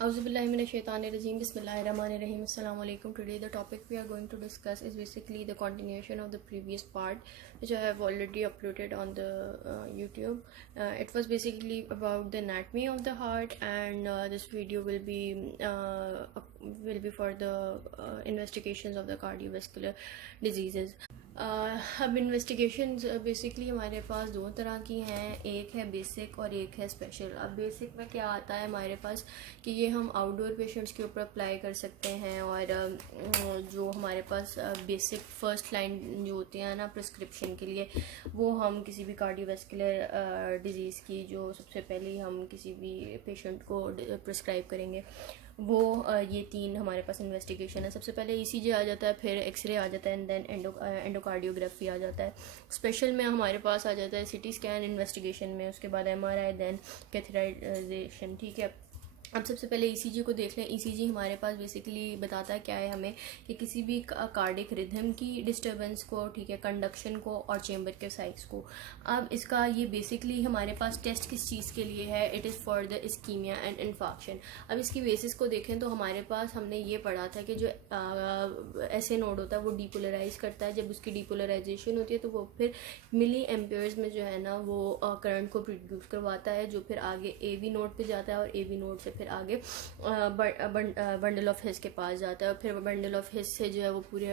Auzubillahiminash-shaytanir-rajeem. Bismillahir-rahmanir-rahim. Assalamu alaikum. Today the topic we are going to discuss is basically the continuation of the previous part, which I have already uploaded on the YouTube. It was basically about the anatomy of the heart, and this video will be for the investigations of the cardiovascular diseases. अब investigations basically हमारे पास दो तरह की हैं, एक है basic और एक है स्पेशल। अब बेसिक में क्या आता है हमारे पास कि ये हम आउटडोर पेशेंट्स के ऊपर अप्लाई कर सकते हैं, और जो हमारे पास बेसिक फर्स्ट लाइन जो होती हैं ना प्रिस्क्रिप्शन के लिए, वो हम किसी भी कार्डियोवैस्कुलर डिजीज़ की जो सबसे पहले हम किसी भी पेशेंट को प्रिस्क्राइब करेंगे, वो ये तीन हमारे पास इन्वेस्टिगेशन है। सबसे पहले ईसीजी आ जाता है, फिर एक्सरे आ जाता है, एंड देन एंडोकार्डियोग्राफी आ जाता है। स्पेशल में हमारे पास आ जाता है सीटी स्कैन इन्वेस्टिगेशन में, उसके बाद एमआरआई, देन कैथेटराइजेशन। ठीक है, अब सबसे पहले ईसीजी को देख लें। ईसीजी हमारे पास बेसिकली बताता है क्या है हमें कि किसी भी कार्डिक रिदम की डिस्टर्बेंस को, ठीक है, कंडक्शन को और चेंबर के साइज को। अब इसका ये बेसिकली हमारे पास टेस्ट किस चीज़ के लिए है, it is for the ischemia and infarction. अब इसकी बेसिस को देखें तो हमारे पास हमने ये पढ़ा था कि जो ऐसे नोड होता है वो डीपोलराइज करता है। जब उसकी डीपोलराइजेशन होती है तो वो फिर मिली एम्पियर्स में जो है ना वो करंट को प्रोड्यूस करवाता है, जो फिर आगे एवी नोड पे जाता है, और एवी नोड से फिर आगे बंडल ऑफ हिस के पास जाता है, और फिर बंडल ऑफ हिस से जो है वो पूरे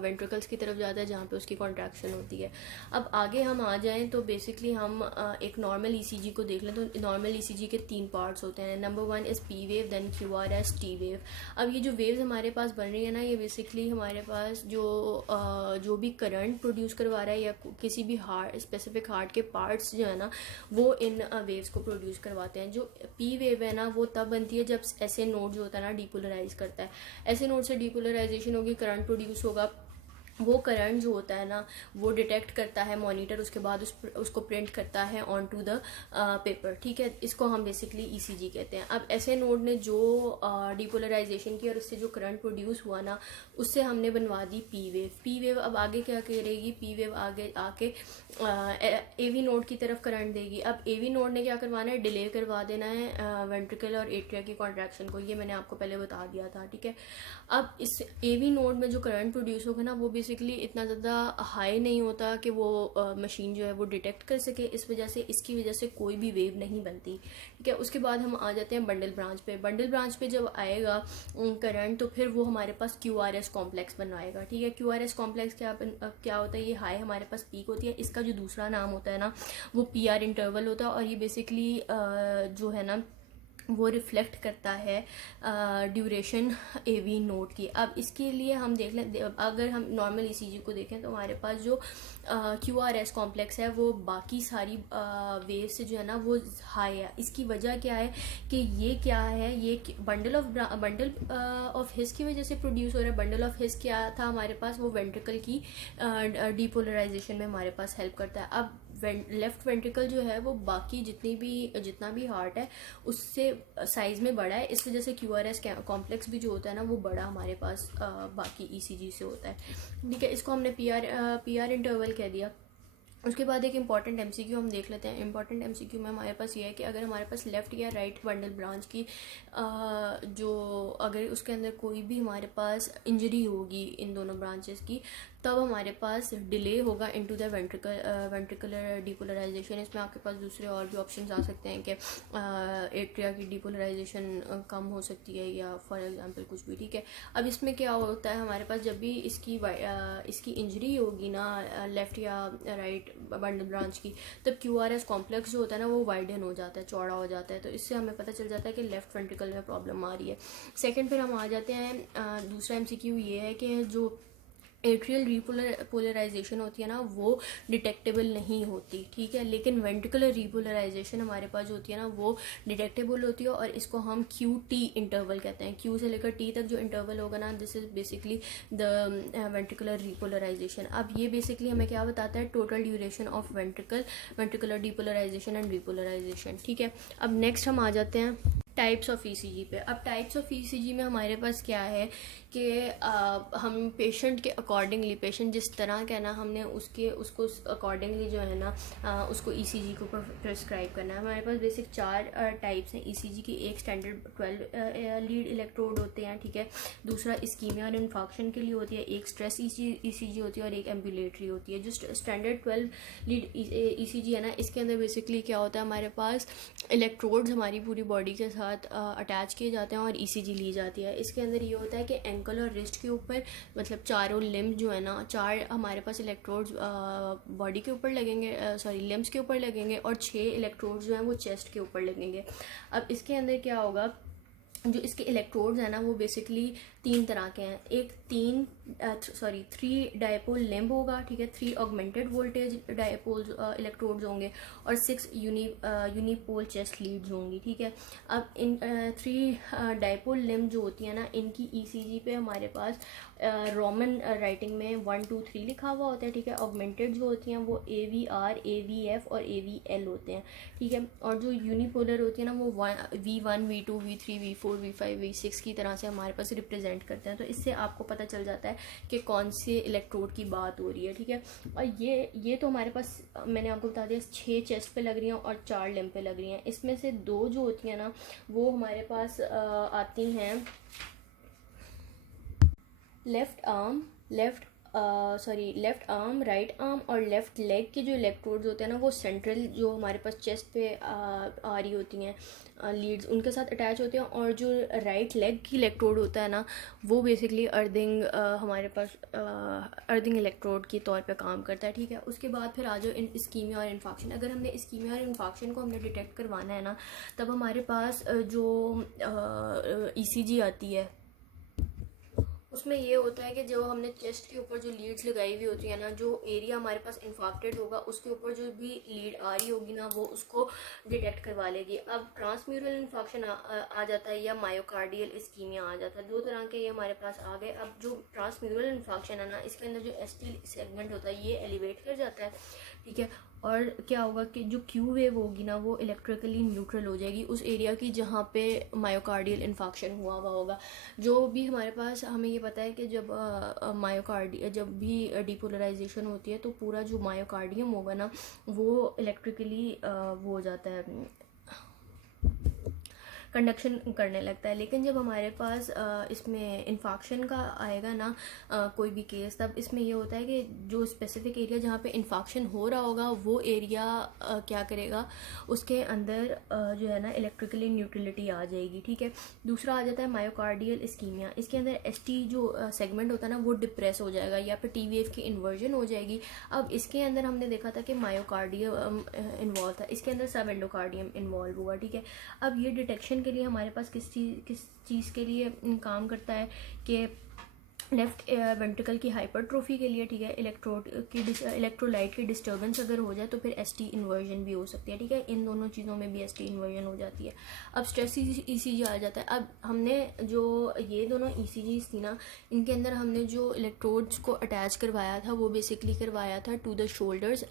वेंट्रिकल्स की तरफ जाता है जहाँ पे उसकी कॉन्ट्रैक्शन होती है। अब आगे हम आ जाएं तो बेसिकली हम एक नॉर्मल ईसीजी को देख लें तो नॉर्मल ईसीजी के तीन पार्ट्स होते हैं। Number 1 is P wave, then QRS, T wave. अब ये जो वेव्स हमारे पास बन रही है ना, ये बेसिकली हमारे पास जो भी करंट प्रोड्यूस करवा रहा है या किसी भी हार्ट स्पेसिफिक हार्ट के पार्ट्स जो है ना वो इन वेव्स को प्रोड्यूस करवाते हैं। जो पी वेव है ना वो तब बनती है जब ऐसे नोड जो होता है ना डीपोलराइज करता है। ऐसे नोड से डीपोलराइजेशन होगी, करंट प्रोड्यूस होगा। वो करंट जो होता है ना वो डिटेक्ट करता है मॉनिटर, उसके बाद उसको प्रिंट करता है ऑन टू द पेपर। ठीक है, इसको हम बेसिकली ईसीजी कहते हैं। अब ऐसे नोड ने जो डीपोलराइजेशन की और उससे जो करंट प्रोड्यूस हुआ ना उससे हमने बनवा दी पी वेव। पी वेव अब आगे क्या करेगी, पी वेव आगे आके एवी नोड की तरफ करंट देगी। अब एवी नोड ने क्या करवाना है, डिले करवा देना है वेंट्रिकल और एट्रिया की कॉन्ट्रैक्शन को। ये मैंने आपको पहले बता दिया था। ठीक है, अब इस एवी नोड में जो करंट प्रोड्यूस होगा ना वो बेसिकली इतना ज़्यादा हाई नहीं होता कि वो मशीन जो है वो डिटेक्ट कर सके, इसकी वजह से कोई भी वेव नहीं बनती। ठीक है, उसके बाद हम आ जाते हैं बंडल ब्रांच पे। बंडल ब्रांच पे जब आएगा करंट तो फिर वो हमारे पास क्यूआरएस कॉम्प्लेक्स बनवाएगा। ठीक है, क्यूआरएस कॉम्प्लेक्स क्या होता है, ये हाई हमारे पास पीक होती है। इसका जो दूसरा नाम होता है ना वो पीआर इंटरवल होता है, और ये बेसिकली जो है ना वो रिफ्लेक्ट करता है ड्यूरेशन एवी नोड की। अब इसके लिए हम देख लें, अगर हम नॉर्मल ईसीजी को देखें तो हमारे पास जो क्यूआरएस कॉम्प्लेक्स है वो बाकी सारी वेव से जो है ना वो हाई है। इसकी वजह क्या है कि ये क्या है, ये बंडल ऑफ हिस की वजह से प्रोड्यूस हो रहा है। बंडल ऑफ हिस क्या था हमारे पास, वो वेंट्रिकल की डीपोलराइजेशन में हमारे पास हेल्प करता है। अब लेफ्ट वेंट्रिकल जो है वो बाकी जितना भी हार्ट है उससे साइज में बड़ा है, इस वजह से क्यूआरएस कॉम्प्लेक्स भी जो होता है ना वो बड़ा हमारे पास बाकी ईसीजी से होता है। ठीक है, इसको हमने पीआर इंटरवल कह दिया। उसके बाद एक इंपॉर्टेंट एमसीक्यू हम देख लेते हैं। इंपॉर्टेंट एमसीक्यू में हमारे पास ये है कि अगर हमारे पास लेफ्ट या राइट बंडल ब्रांच की अगर उसके अंदर कोई भी हमारे पास इंजरी होगी इन दोनों ब्रांचेस की, तब हमारे पास डिले होगा इनटू द वेंट्रिकुलर डीपोलराइजेशन। इसमें आपके पास दूसरे और भी ऑप्शंस आ सकते हैं कि एट्रिया की डीपोलराइजेशन कम हो सकती है या फॉर एग्जांपल कुछ भी। ठीक है, अब इसमें क्या होता है हमारे पास जब भी इसकी इंजरी होगी ना लेफ्ट या राइट बंडल ब्रांच की, तब क्यूआरएस कॉम्प्लेक्स जो होता है ना वो वाइडन हो जाता है, चौड़ा हो जाता है। तो इससे हमें पता चल जाता है कि लेफ्ट वेंट्रिकल में प्रॉब्लम आ रही है। सेकेंड फिर हम आ जाते हैं, दूसरा एमसीक्यू ये है कि जो एट्रियल रीपोलराइजेशन होती है ना वो डिटेक्टेबल नहीं होती। ठीक है, लेकिन वेंट्रिकुलर रीपोलराइजेशन हमारे पास जो होती है ना वो डिटेक्टेबल होती है, और इसको हम QT इंटरवल कहते हैं। Q से लेकर T तक जो इंटरवल होगा ना this is basically the ventricular repolarization. अब ये बेसिकली हमें क्या बताता है, total duration of ventricular depolarization and repolarization. ठीक है, अब नेक्स्ट हम आ जाते हैं टाइप्स ऑफ ईसीजी पे। अब टाइप्स ऑफ ईसीजी में हमारे पास क्या है कि हम पेशेंट के अकॉर्डिंगली, पेशेंट जिस तरह का है ना, हमने उसको अकॉर्डिंगली जो है ना उसको ईसीजी को प्रिस्क्राइब करना है। हमारे पास बेसिक 4 टाइप्स हैं ईसीजी की। एक स्टैंडर्ड 12 लीड इलेक्ट्रोड होते हैं, ठीक है। दूसरा इस्कीमिया और इन्फॉक्शन के लिए होती है। एक स्ट्रेस ईसीजी होती है और एक एम्बुलेटरी होती है। जो स्टैंडर्ड 12 लीड ईसीजी है ना, इसके अंदर बेसिकली क्या होता है, हमारे पास इलेक्ट्रोड्स हमारी पूरी बॉडी के साथ अटैच किए जाते हैं और ईसीजी ली जाती है। इसके अंदर ये होता है कि एंकल और रिस्ट के ऊपर, मतलब चारों लिम्ब जो है ना, 4 हमारे पास इलेक्ट्रोड्स बॉडी के ऊपर लगेंगे, सॉरी लिम्ब्स के ऊपर लगेंगे, और 6 इलेक्ट्रोड्स जो हैं वो चेस्ट के ऊपर लगेंगे। अब इसके अंदर क्या होगा, जो इसके इलेक्ट्रोड्स हैं ना वो बेसिकली 3 तरह के हैं। एक 3 डायपोल लिम्ब होगा, ठीक है। 3 ऑगमेंटेड वोल्टेज डायपोल इलेक्ट्रोड्स होंगे और 6 यूनिपोल चेस्ट लीड्स होंगी, ठीक है। अब इन 3 डायपोल लिम्ब जो होती है ना, इनकी ईसीजी पे हमारे पास रोमन राइटिंग में 1 2 3 लिखा हुआ होता है, ठीक है। ऑगमेंटेड जो होती हैं वो AVR, AVF और AVL होते हैं, ठीक है। और जो यूनिपोलर होती है ना वो V1 V2 V3 V4 V5 V6 की तरह से हमारे पास रिप्रेजेंट करते हैं। तो इससे आपको पता चल जाता है कि कौन से इलेक्ट्रोड की बात हो रही है, ठीक है। और ये तो हमारे पास मैंने आपको बता दिया 6 चेस्ट पे लग रही हैं और 4 लिम्ब पे लग रही हैं। इसमें से 2 जो होती हैं ना वो हमारे पास आती हैं लेफ्ट आर्म, राइट आर्म और लेफ्ट लेग के जो इलेक्ट्रोड्स होते हैं ना वो सेंट्रल जो हमारे पास चेस्ट पे आ रही होती हैं लीड्स, उनके साथ अटैच होते हैं। और जो राइट लेग की इलेक्ट्रोड होता है ना वो बेसिकली अर्थिंग हमारे पास अर्थिंग इलेक्ट्रोड के तौर पे काम करता है, ठीक है। उसके बाद फिर आ जाओ इस्कीमिया और इन्फॉक्शन। अगर हमने इस्कीमिया और इन्फॉक्शन को हमने डिटेक्ट करवाना है ना, तब हमारे पास जो ईसीजी आती है उसमें ये होता है कि जो हमने चेस्ट के ऊपर जो लीड्स लगाई हुई होती है ना, जो एरिया हमारे पास इन्फाक्टेड होगा उसके ऊपर जो भी लीड आ रही होगी ना वो उसको डिटेक्ट करवा लेगी। अब ट्रांसम्यूरल इन्फेक्शन आ जाता है या मायोकार्डियल इस्कीमिया आ जाता है। 2 तरह के ये हमारे पास आ गए। अब जो ट्रांसम्यूरल इन्फेक्शन है ना, इसके अंदर जो ST सेगमेंट होता है ये एलिवेट कर जाता है, ठीक है। और क्या होगा कि जो क्यू वेव होगी ना वो इलेक्ट्रिकली न्यूट्रल हो जाएगी उस एरिया की जहाँ पे मायोकार्डियल इन्फेक्शन हुआ होगा। जो भी हमारे पास हमें ये पता है कि जब जब भी डिपोलराइजेशन होती है तो पूरा जो मायोकार्डियम होगा ना वो इलेक्ट्रिकली वो हो जाता है, कंडक्शन करने लगता है। लेकिन जब हमारे पास इसमें इन्फेक्शन का आएगा ना कोई भी केस, तब इसमें ये होता है कि जो स्पेसिफिक एरिया जहाँ पे इन्फेक्शन हो रहा होगा वो एरिया क्या करेगा, उसके अंदर जो है ना इलेक्ट्रिकली न्यूट्रलिटी आ जाएगी, ठीक है। दूसरा आ जाता है मायोकार्डियल इस्कीमिया। इसके अंदर ST जो सेगमेंट होता है ना वो डिप्रेस हो जाएगा या फिर T वेव की इन्वर्जन हो जाएगी। अब इसके अंदर हमने देखा था कि मायोकार्डियम इन्वॉल्व था, इसके अंदर सब एंडोकार्डियम इन्वॉल्व हुआ, ठीक है। अब ये डिटेक्शन के लिए हमारे पास किस चीज़ के लिए काम करता है कि लेफ्ट वेंट्रिकल की हाइपरट्रोफी के लिए, ठीक है। इलेक्ट्रोलाइट की डिस्टर्बेंस अगर हो जाए तो फिर ST इन्वर्जन भी हो सकती है, ठीक है। इन दोनों चीज़ों में भी ST इन्वर्जन हो जाती है। अब स्ट्रेस ECG आ जाता है। अब हमने जो ये दोनों ECG थी ना, इनके अंदर हमने जो इलेक्ट्रोड्स को अटैच करवाया था वो बेसिकली करवाया था to the shoulders,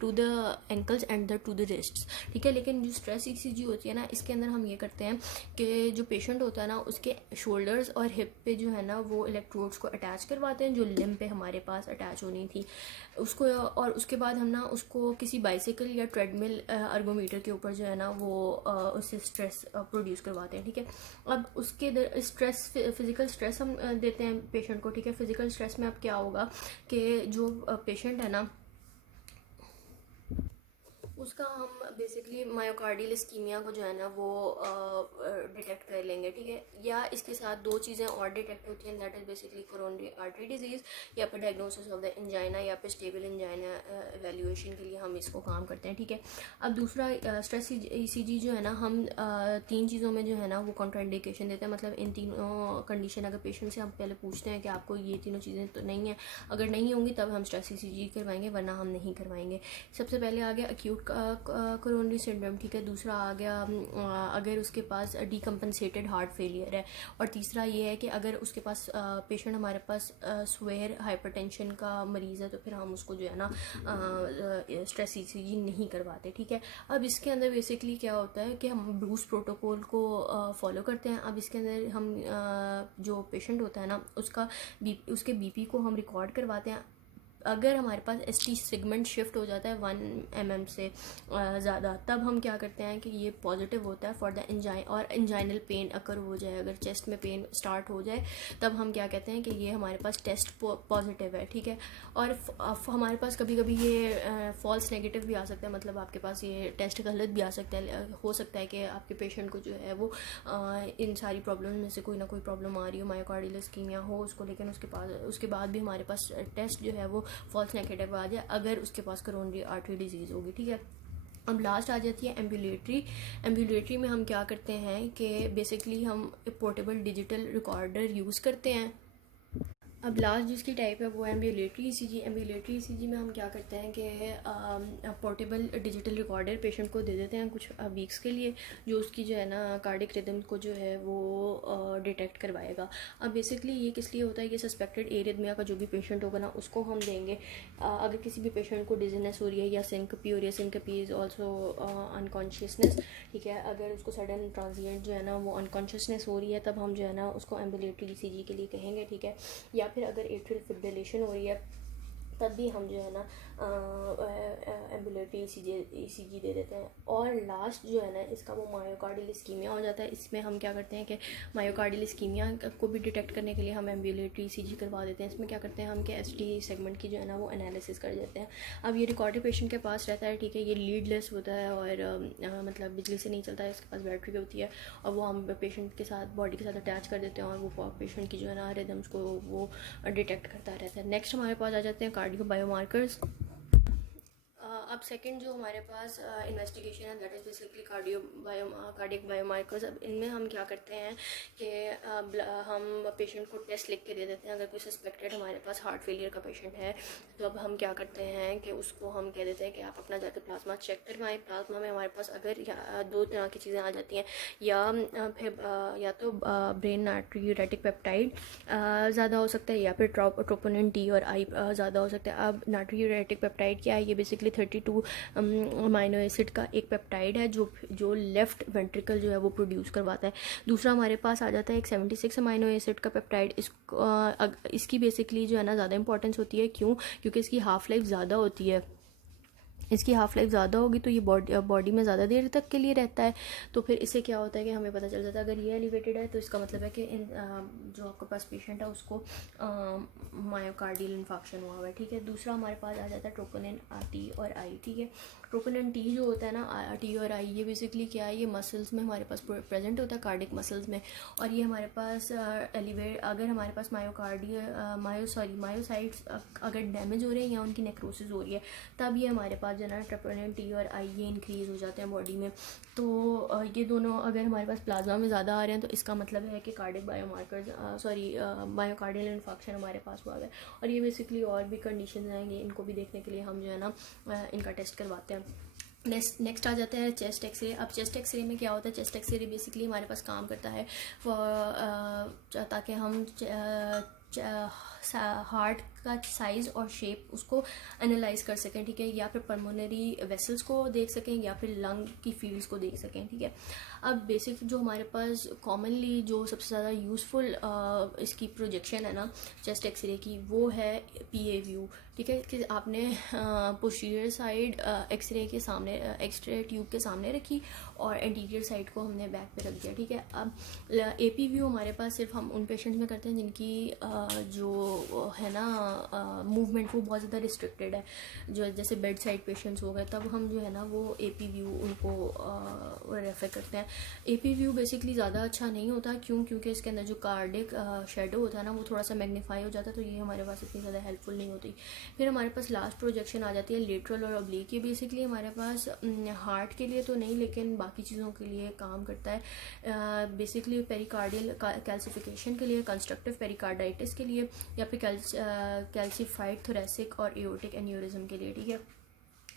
to the ankles and to the wrists, ठीक है। लेकिन जो स्ट्रेस ECG होती है ना, इसके अंदर हम ये करते हैं कि जो पेशेंट होता है ना उसके शोल्डर्स और हिप पे जो है ना वो इलेक्ट्रोड को अटैच करवाते हैं जो लिम्ब पे हमारे पास अटैच होनी थी उसको। और उसके बाद हम ना उसको किसी बाइसिकल या ट्रेडमिल अर्गोमीटर के ऊपर जो है ना वो उससे स्ट्रेस प्रोड्यूस करवाते हैं, ठीक है। अब उसके स्ट्रेस, फिजिकल स्ट्रेस हम देते हैं पेशेंट को, ठीक है। फिजिकल स्ट्रेस में अब क्या होगा कि जो पेशेंट है ना उसका हम बेसिकली मायोकार्डियल इस्कीमिया को जो है ना वो डिटेक्ट कर लेंगे, ठीक है। या इसके साथ 2 चीज़ें और डिटेक्ट होती हैं, that is basically coronary artery disease या फिर डायग्नोसिस ऑफ द एंजाइना या फिर स्टेबल एंजाइना एवेल्यूएशन के लिए हम इसको काम करते हैं, ठीक है। अब दूसरा स्ट्रेस ECG जो है ना हम 3 चीज़ों में जो है ना वो कॉन्ट्राइंडिकेशन देते हैं। मतलब इन तीनों कंडीशन अगर पेशेंट से हम पहले पूछते हैं कि आपको ये तीनों चीज़ें तो नहीं है, अगर नहीं होंगी तब हम स्ट्रेस ECG करवाएंगे वरना हम नहीं करवाएंगे। सबसे पहले आ गया अक्यूट कोरोनरी सिंड्रोम, ठीक है। दूसरा आ गया अगर उसके पास डीकम्पनसेटेड हार्ट फेलियर है, और तीसरा ये है कि अगर उसके पास पेशेंट हमारे पास स्वेयर हाइपरटेंशन का मरीज़ है, तो फिर हम उसको जो है ना स्ट्रेस ईसीजी नहीं करवाते, ठीक है। अब इसके अंदर बेसिकली क्या होता है कि हम ब्रूस प्रोटोकॉल को फॉलो करते हैं। अब इसके अंदर हम जो पेशेंट होता है ना उसके बीपी को हम रिकॉर्ड करवाते हैं। अगर हमारे पास एसटी सेगमेंट शिफ्ट हो जाता है 1 mm से ज़्यादा, तब हम क्या करते हैं कि ये पॉजिटिव होता है फॉर द एंजाइनल पेन अकर हो जाए, अगर चेस्ट में पेन स्टार्ट हो जाए, तब हम क्या कहते हैं कि ये हमारे पास टेस्ट पॉजिटिव है, ठीक है। और हमारे पास कभी कभी ये फॉल्स नेगेटिव भी आ सकता है, मतलब आपके पास ये टेस्ट गलत भी आ सकता है। हो सकता है कि आपके पेशेंट को जो है वो इन सारी प्रॉब्लम में से कोई ना कोई प्रॉब्लम आ रही हो, मायोकार्डियल इस्कीमिया हो उसको, लेकिन उसके बाद भी हमारे पास टेस्ट जो है वो फॉल्स नेगेटिव आ जाए अगर उसके पास कोरोनरी आर्टरी डिजीज़ होगी, ठीक है। अब लास्ट आ जाती है एम्बुलेटरी में हम क्या करते हैं कि बेसिकली हम पोर्टेबल डिजिटल रिकॉर्डर यूज़ करते हैं। अब लास्ट जिसकी टाइप है वो है एम्बुलेटरी ईसीजी में हम क्या करते हैं कि पोर्टेबल डिजिटल रिकॉर्डर पेशेंट को दे देते हैं कुछ वीक्स के लिए, जो उसकी जो है ना कार्डिक रिदम को जो है वो डिटेक्ट करवाएगा। अब बेसिकली ये किस लिए होता है कि सस्पेक्टेड एरिथमिया का जो भी पेशेंट होगा ना उसको हम देंगे। अगर किसी भी पेशेंट को डिजीनेस हो रही है या सिंकपी हो रही है, सिंकपी इज़ ऑल्सो अनकॉन्शियसनेस, ठीक है। अगर उसको सडन ट्रांजिएंट जो है ना वो अनकॉन्शियसनेस हो रही है, तब हम जो है ना उसको एम्बुलेटरी ईसीजी के लिए कहेंगे, ठीक है। या फिर अगर एट्रियल फिब्रिलेशन हो रही है तब भी हम जो है ना एम्बुलेटरी ईसीजी दे देते हैं। और लास्ट जो है ना इसका वो मायोकार्डियल इस्कीमिया हो जाता है। इसमें हम क्या करते हैं कि मायोकार्डियल इस्कीमिया को भी डिटेक्ट करने के लिए हम एम्बुलेटरी ईसीजी करवा देते हैं। इसमें क्या करते हैं हम कि एसटी सेगमेंट की जो है ना वो एनालिसिस कर देते हैं। अब ये रिकॉर्डर पेशेंट के पास रहता है, ठीक है। ये लीडलेस होता है और मतलब बिजली से नहीं चलता है, इसके पास बैटरी भी होती है, और वो हम पेशेंट के साथ बॉडी के साथ अटैच कर देते हैं और वो पेशेंट की जो है ना रिदम्स को वो डिटेक्ट करता रहता है। नेक्स्ट हमारे पास आ जाते हैं कार्डियो बायोमार्कर्स। अब सेकंड जो हमारे पास इन्वेस्टिगेशन है that is basically cardiac biomarkers. अब इनमें हम क्या करते हैं कि हम पेशेंट को टेस्ट लिख के दे देते हैं। अगर कोई सस्पेक्टेड हमारे पास हार्ट फेलियर का पेशेंट है तो अब हम क्या करते हैं कि उसको हम कह देते हैं कि आप अपना जाकर प्लाज्मा चेक करवाएं। प्लाज्मा में हमारे पास अगर दो तरह की चीज़ें आ जाती हैं, या तो ब्रेन नाइट्रोयूरेटिक पेप्टाइड ज़्यादा हो सकता है, या फिर ट्रोपोनिन टी और आई ज़्यादा हो सकता है। अब नाइट्रोयूरेटिक पेप्टाइड क्या है? ये बेसिकली 32 अमाइनो एसिड का एक पेप्टाइड है जो लेफ्ट वेंट्रिकल जो है वो प्रोड्यूस करवाता है। दूसरा हमारे पास आ जाता है एक 76 अमाइनो एसिड का पेप्टाइड। इसकी बेसिकली जो है ना ज़्यादा इंपॉर्टेंस होती है। क्यों? क्योंकि इसकी हाफ लाइफ ज़्यादा होती है। इसकी हाफ लाइफ ज़्यादा होगी तो ये बॉडी में ज़्यादा देर तक के लिए रहता है। तो फिर इससे क्या होता है कि हमें पता चल जाता है अगर ये एलिवेटेड है तो इसका मतलब है कि जो आपके पास पेशेंट है उसको मायोकार्डियल इन्फेक्शन हुआ हुआ है, ठीक है। दूसरा हमारे पास आ जाता है ट्रोपोनिन टी और आई, ठीक है। ट्रोपोनिन टी जो होता है ना टी और आई, ये बेसिकली क्या है, ये मसल्स में हमारे पास प्रेजेंट होता है, कार्डिक मसल्स में, और ये हमारे पास अगर हमारे पास मायोसाइट्स अगर डैमेज हो रहे हैं या उनकी नेक्रोसिस हो रही है, तब ये हमारे पास जो है ना ट्रोपोनिन टी और आई ये इंक्रीज़ हो जाते हैं बॉडी में। तो ये दोनों अगर हमारे पास प्लाज्मा में ज़्यादा आ रहे हैं तो इसका मतलब है कि कार्डिक बायोमार्कर्स मायोकार्डियल इन्फेक्शन हमारे पास हुआ है। और ये बेसिकली और भी कंडीशन आएंगे, इनको भी देखने के लिए हम जो है ना इनका टेस्ट करवाते हैं। नेक्स्ट आ जाता है चेस्ट एक्सरे। अब चेस्ट एक्सरे में क्या होता है? चेस्ट एक्सरे बेसिकली हमारे पास काम करता है ताकि हम हार्ट का साइज़ और शेप उसको एनालाइज कर सकें, ठीक है, या फिर पल्मोनरी वेसल्स को देख सकें या फिर लंग की फील्ड्स को देख सकें, ठीक है। अब बेसिक जो हमारे पास कॉमनली जो सबसे ज़्यादा यूज़फुल इसकी प्रोजेक्शन है ना चेस्ट एक्सरे की, वो है पीए व्यू, ठीक है। कि आपने पोस्टीरियर साइड एक्सरे के सामने एक्सरे ट्यूब के सामने रखी और एंटीरियर साइड को हमने बैक पे रख दिया, ठीक है। अब एपी व्यू हमारे पास सिर्फ हम उन पेशेंट्स में करते हैं जिनकी जो है ना मूवमेंट वो बहुत ज़्यादा रिस्ट्रिक्टेड है, जो जैसे बेड साइड पेशेंट्स हो गए, तब हम जो है ना वो एपी व्यू उनको रेफर करते हैं। एपी व्यू बेसिकली ज़्यादा अच्छा नहीं होता। क्यों? क्योंकि इसके अंदर जो कार्डिक शेडो होता है ना वो थोड़ा सा मैग्नीफाई हो जाता है, तो ये हमारे पास इतनी ज़्यादा हेल्पफुल नहीं होती। फिर हमारे पास लास्ट प्रोजेक्शन आ जाती है लेटरल और ऑब्लिक। ये बेसिकली हमारे पास हार्ट के लिए तो नहीं लेकिन बाकी चीज़ों के लिए काम करता है। बेसिकली पेरिकार्डियल कैल्सिफिकेशन के लिए, कंस्ट्रक्टिव पेरिकार्डाइटिस के लिए, या फिर कैल्सिफाइड थोरेसिक और एओर्टिक एन्यूरिज्म के लिए, ठीक है।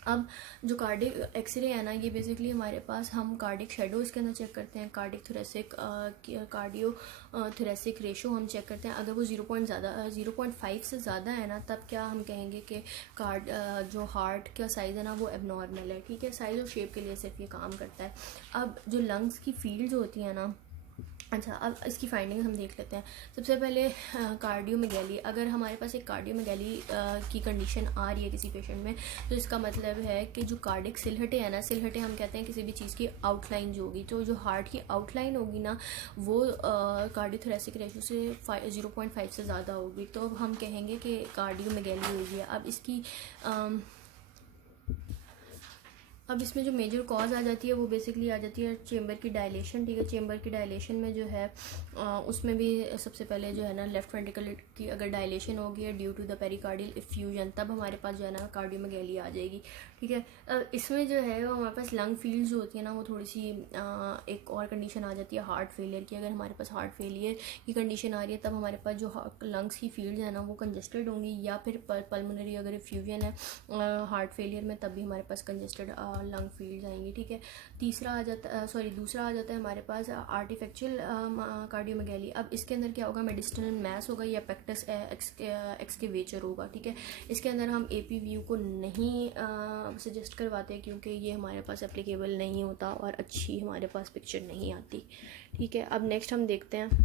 अब जो कार्डिक एक्सरे है ना, ये बेसिकली हमारे पास हम कार्डिक शेडो इसके अंदर चेक करते हैं, cardiac thoracic cardio thoracic ratio हम चेक करते हैं। अगर वो 0.5 से ज़्यादा है ना, तब क्या हम कहेंगे कि जो हार्ट का साइज़ है ना वो एबनॉर्मल है, ठीक है। साइज़ और शेप के लिए सिर्फ ये काम करता है। अब जो लंग्स की फील्ड्स होती हैं ना, अच्छा अब इसकी फाइंडिंग हम देख लेते हैं। सबसे पहले कार्डियोमेगैली, अगर हमारे पास एक कार्डियोमेगैली की कंडीशन आ रही है किसी पेशेंट में, तो इसका मतलब है कि जो कार्डिक सिलहटें है ना, सिलहटें हम कहते हैं किसी भी चीज़ की आउटलाइन जो होगी, तो जो हार्ट की आउटलाइन होगी ना वो कार्डियोथोरेसिक रेशो से 0.5 से ज़्यादा होगी, तो हम कहेंगे कि कार्डियोमेगैली हुई है। अब इसमें जो मेजर कॉज आ जाती है वो बेसिकली आ जाती है चेम्बर की डायलेशन, ठीक है। चेम्बर की डायलेशन में जो है उसमें भी सबसे पहले जो है ना लेफ्ट वेंट्रिकल की अगर डायलेशन होगी है due to the pericardial effusion, तब हमारे पास जो है ना कार्डियोमेगैली आ जाएगी, ठीक है। इसमें जो है वो हमारे पास लंग फील्ड जो होती है ना वो थोड़ी सी एक और कंडीशन आ जाती है हार्ट फेलियर की। अगर हमारे पास हार्ट फेलियर की कंडीशन आ रही है, तब हमारे पास जो लंग्स की फील्ड है ना वो कंजेस्टेड होंगी, या फिर पल्मोनरी अगर इफ्यूजन है हार्ट फेलियर में, तब भी हमारे पास कंजेस्टेड लंग फील्ड आएंगी, ठीक है। दूसरा आ जाता है हमारे पास आर्टिफिशियल कार्डियोमेगैली। अब इसके अंदर क्या होगा, मेडिस्टनल मैस होगा या पेक्टस एक्सकेवेचर होगा, ठीक है। इसके अंदर हम APVU को नहीं सजेस्ट करवाते क्योंकि ये हमारे पास एप्लीकेबल नहीं होता और अच्छी हमारे पास पिक्चर नहीं आती, ठीक है। अब नेक्स्ट हम देखते हैं